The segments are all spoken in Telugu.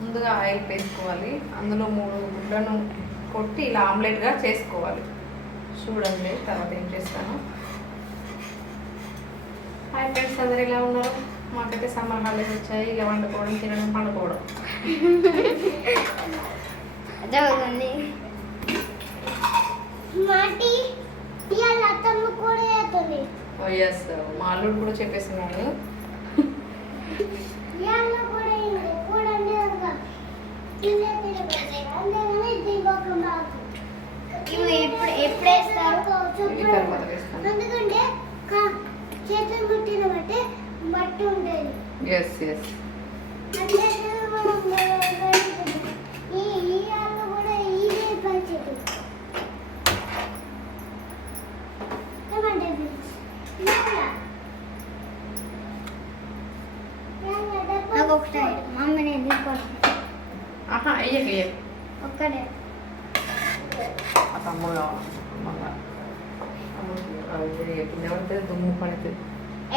ముందుగా ఆయిల్ వేసుకోవాలి. అందులో 3 గుడ్లను కొట్టి ఇలా ఆమ్లెట్గా చేసుకోవాలి. చూడండి తర్వాత ఏం చేస్తాను. హాయ్ ఫ్రెండ్స్, అందరు ఎలా ఉన్నారు? మాకైతే సమ్మర్ హాలిడేస్ వచ్చాయి. ఇక వండుకోవడం, తినడం, పండుకోవడం. ఎస్, మా అల్లుడు కూడా చెప్పేస్తున్నాడు. చేతులు ముట్టిన బట్టే మట్టి ఉండేది. ఎస్ ఎస్, కూడా ఇదే పంచేది. నాకు ఒకసారి మమ్మీ నేను తీసుకోవాలి. ఆహా, అయ్యే ఒక్కడే తమ్ముడు దుమ్ము పడుతుంది.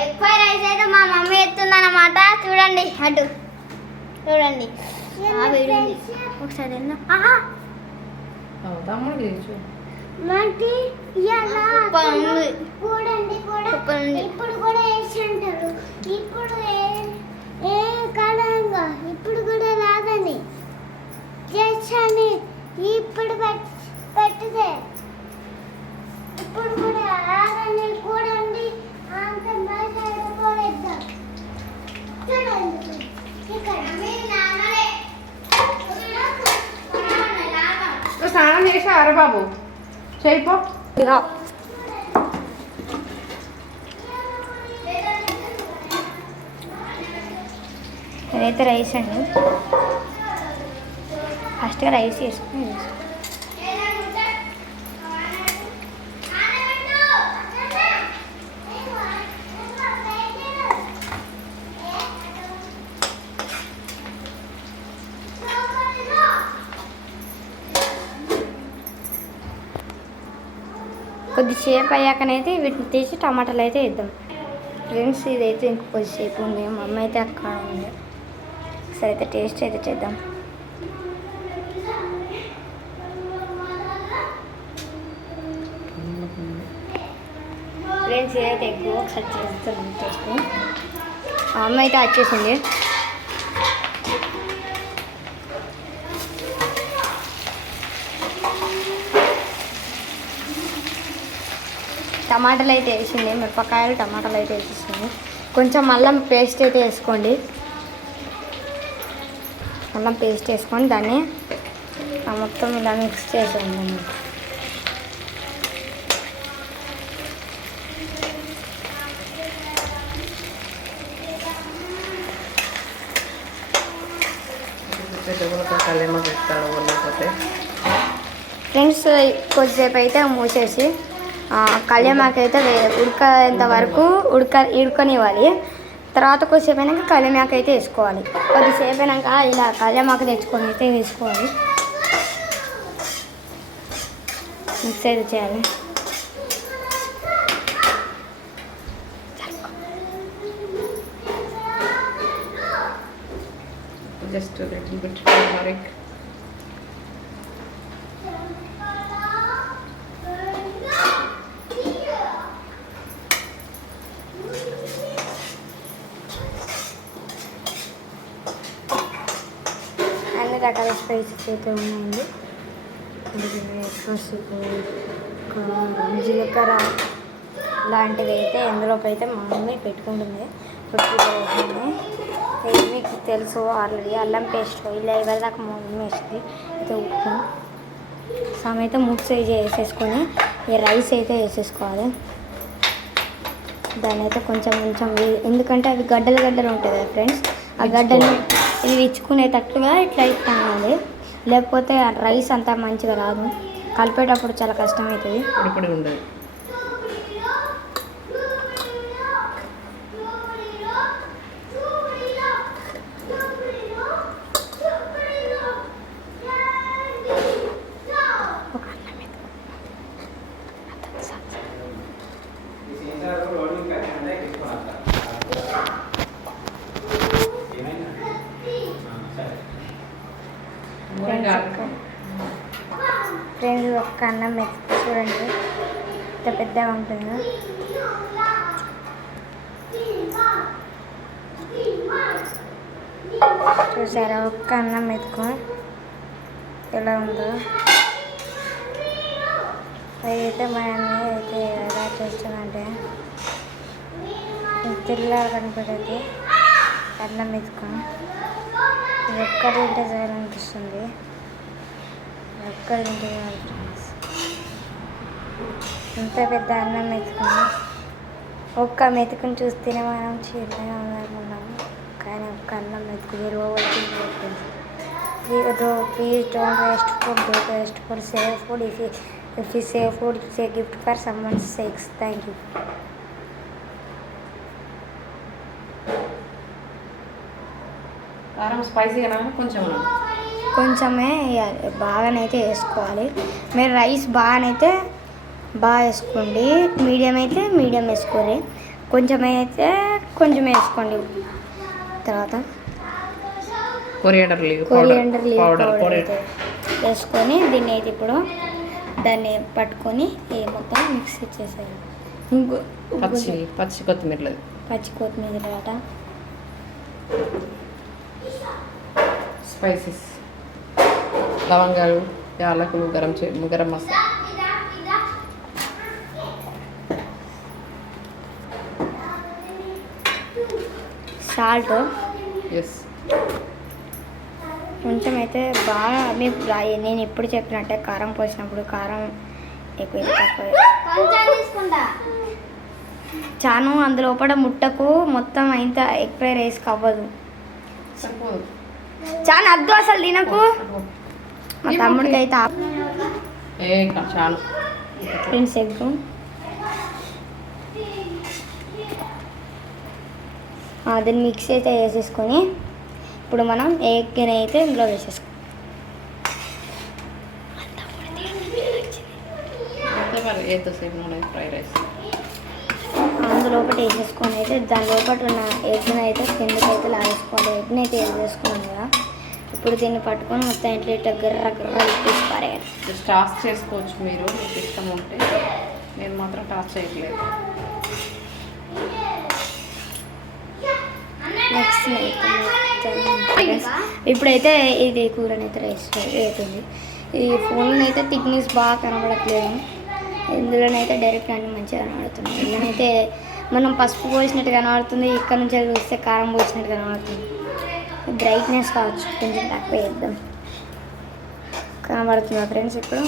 ఎక్కువ రైస్ అయితే మా మమ్మీ ఎత్తుంది అన్నమాట. చూడండి అటు చూడండి ఒకసారి తమ్ముడు తీసు చూడండి కూడా ఇప్పుడు కూడా వేసి అంటారు. ఇప్పుడు ఏ కాలంగా ఇప్పుడు కూడా రాదని చేసాని ఇప్పుడు పెట్టదే ఇప్పుడు కూడా రాదని కూడండి. అంత మాట్లాడుకోలేద్దాం. చూడండి స్నానం చేసా అరే బాబు చేయిపో. ఇదైతే రైస్ అండి. ఫస్ట్గా రైస్ వేసుకుని కొద్దిసేపు అయ్యాకనైతే వీటిని తీసి టమాటాలు అయితే వేద్దాం. ఫ్రెండ్స్, ఇదైతే ఇంక కొద్దిసేపు ఉంది. మా అమ్మ అయితే అక్కడ ఉంది. సరే అయితే టేస్ట్ అయితే చేద్దాం. ఫ్రెండ్స్, ఇదైతే ఎక్కువ ఒకసారి చేస్తాం టేస్ట్. మా అమ్మ అయితే వచ్చేసింది. టమాటాలు అయితే వేసింది, మిరపకాయలు టమాటాలు అయితే వేసేసింది. కొంచెం అల్లం పేస్ట్ అయితే వేసుకోండి. అల్లం పేస్ట్ వేసుకొని దాన్ని మొత్తం ఇలా మిక్స్ చేసేయండి అన్నమాట. ఫ్రెండ్స్, కొద్దిసేపు అయితే మూసేసి కళ్యామాకు అయితే ఉడకేంత వరకు ఉడకనివ్వాలి. తర్వాత కొద్దిసేపు అయినాక కళ్యామాకు అయితే వేసుకోవాలి. కొద్దిసేపు అయినాక ఇలా కళ్యామాకు తెచ్చుకొని అయితే వేసుకోవాలి. మిక్స్ అయితే చేయాలి. Just little bit turmeric. అన్ని రకాల స్పైసెస్ అయితే ఉన్నాయండి. పసుపు, జీలకర్ర లాంటివి అయితే ఎందులోకి అయితే మా మమ్మీ పెట్టుకుంటుంది. ఇది మీకు తెలుసు ఆల్రెడీ. అల్లం పేస్ట్ ఇలా ఎవరి దాకా మా మమ్మీ వేస్తుంది. అయితే ఉప్పు సమ అయితే మిక్స్ వేసేసుకొని ఈ రైస్ అయితే వేసేసుకోవాలి. దాని అయితే కొంచెం ఎందుకంటే అవి గడ్డలు ఉంటుంది కదా ఫ్రెండ్స్. ఆ గడ్డలు ఇవి ఇచ్చుకునేటట్టుగా ఇట్లా ఇట్లా, లేకపోతే రైస్ అంతా మంచిగా రాదు. కలిపేటప్పుడు చాలా కష్టమవుతుంది. పొడి ఉండదు. ఫ్రెండ్స్ ఒక్క అన్నం మెతుకు చూడండి ఎంత పెద్దగా ఉంటుందో. చూసారా ఒక్క అన్నం మెతుకు ఎలా ఉందో. అయితే మా అన్నయ్య అయితే ఎలా చేస్తానంటే తెల్ల కనిపెట్టేది అన్నం మెతుకు ఇది ఒక్కటి తింటే చేయాలనిపిస్తుంది. ఒక్కటి తింటే ఫ్రెండ్స్ ఇంత పెద్ద అన్నం మెతుకుని ఒక్క మెతుకుని చూస్తేనే మనం చిన్నగా ఉన్నాము, కానీ ఒక్క అన్నం మెతుకు please don't waste food, don't waste food, save food. If you save food, it's a gift for someone's sakes. Thank you. కారం స్పైసీగా కొంచెమే వేయాలి, బాగానైతే వేసుకోవాలి. మీరు రైస్ బాగా వేసుకోండి, మీడియం అయితే మీడియం వేసుకోండి, కొంచెం అయితే కొంచెం వేసుకోండి. తర్వాత కొరియాండర్ లీవ్ పౌడర్ అయితే వేసుకొని దీన్ని అయితే ఇప్పుడు దాన్ని పట్టుకొని మొత్తం మిక్స్ చేసేయాలి. పచ్చి కొత్తిమీర అట స్పైసెస్ లవంగాలు, యాలకులు, గరం మసాలా, సాల్ట్. ఎస్ కొంచెం అయితే బాగా నేను ఎప్పుడు చెప్పినట్టే కారం పోసినప్పుడు కారం ఎక్కువ తక్కువ చాను అందులోపల ముట్టకు, మొత్తం ఇంత ఎక్కువ రైస్ అవ్వదు. చాలా అద్దు అసలు తినకు. మా తమ్ముడికి అయితే ఫ్రెండ్స్ ఎగ్ దాన్ని మిక్స్ అయితే వేసేసుకొని ఇప్పుడు మనం ఎగ్ని అయితే ఇందులో వేసేసుకో. అందులో ఒకటి వేసేసుకొని అయితే దాని లోపల ఉన్న ఎగ్ని అయితే కిందకి అయితే లాగేసుకోవాలి. ఎగ్ని అయితే వేసేసుకున్నాం కదా, ఇప్పుడు దీన్ని పట్టుకొని మొత్తం ఇట్లా గర్ర తీసి పారేయాలి. టాస్ చేసుకోవచ్చు మీరు, మీకు ఇష్టం ఉంటే. నేను మాత్రం టాస్ చేయట్లేదు. నెక్స్ట్ ఇప్పుడైతే ఇది కూరనైతే రైస్ అవుతుంది. ఈ ఫోన్లో అయితే థిక్నెస్ బాగా కనబడట్లేదు, ఇందులోనైతే డైరెక్ట్ అన్ని మంచిగా కనబడుతుంది. ఇందులోనైతే మనం పసుపు పోసినట్టు కనబడుతుంది, ఇక్కడ నుంచి చూస్తే కారం పోసినట్టు కనబడుతుంది. బ్రైట్నెస్ కావచ్చు కొంచెం తక్కువ వేద్దాం. కనబడుతుందా ఫ్రెండ్స్ ఇప్పుడు?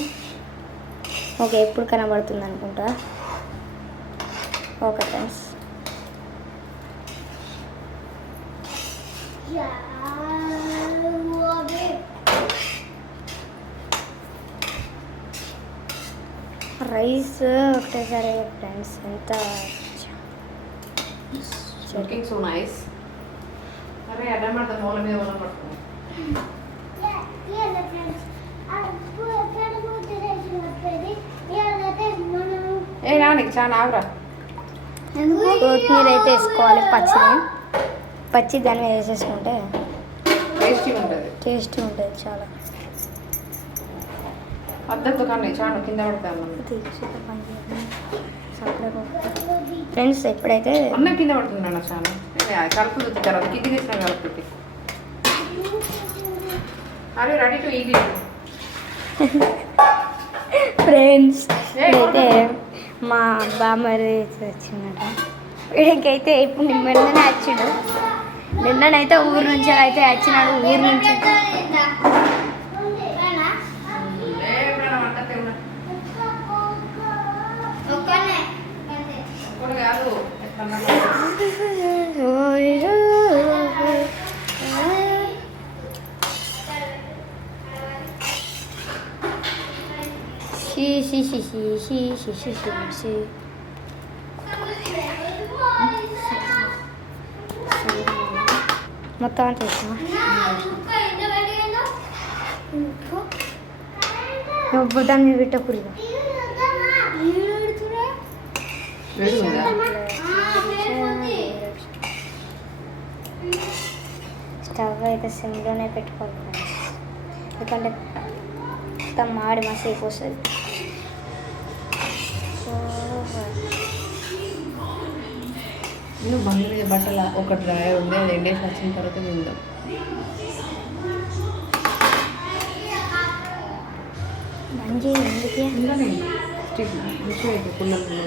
ఓకే, ఎప్పుడు కనబడుతుంది అనుకుంటా. ఓకే ఫ్రెండ్స్, రైస్ ఒకటేసారి ఫ్రెండ్స్ ఎంత లుకింగ్ సో నైస్. అరే అడ్డం పడతా మూల మీద ఉన్న పట్టుకో. ఏ రానికి చాలా ఆవురా. కొత్తిమీర అయితే వేసుకోవాలి, పచ్చి దాని మీద వేసేసుకుంటే టేస్టీ ఉంటుంది చాలా. అద్దరితో కానీ చాలా కింద పడతాను ఫ్రెండ్స్. ఎప్పుడైతే అన్న కింద పడుతున్నాను చాలా కలుపుతుంది, తర్వాత కిందికి తెచ్చిన కలుపుతుంది. అరే రెడీ టు ఈట్. ఫ్రెండ్స్ అయితే మా బామ్మది వచ్చిందట. వీడికైతే ఇప్పుడు నిన్ననైతే ఊరు నుంచి అయితే వచ్చినాడు. ఊరు నుంచి మొత్తం అంటే దాన్ని పెట్టకూడదు. స్టవ్ అయితే సిమ్లోనే పెట్టుకోవాలి. ఎందుకంటే మొత్తం మాడి మసేపు వస్తుంది. సో నేను బండి మీద బట్టల ఒక డ్రాయర్ ఉంది, అది ఎండేసి వచ్చిన తర్వాత తిందాం. మంచి ఎందుకు ఇంకానే స్టిక్ మంచిగా అయితే పుల్లలు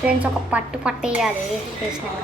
ఫ్రెండ్స్ ఒక పట్టు పట్టేయాలి వేసినాక.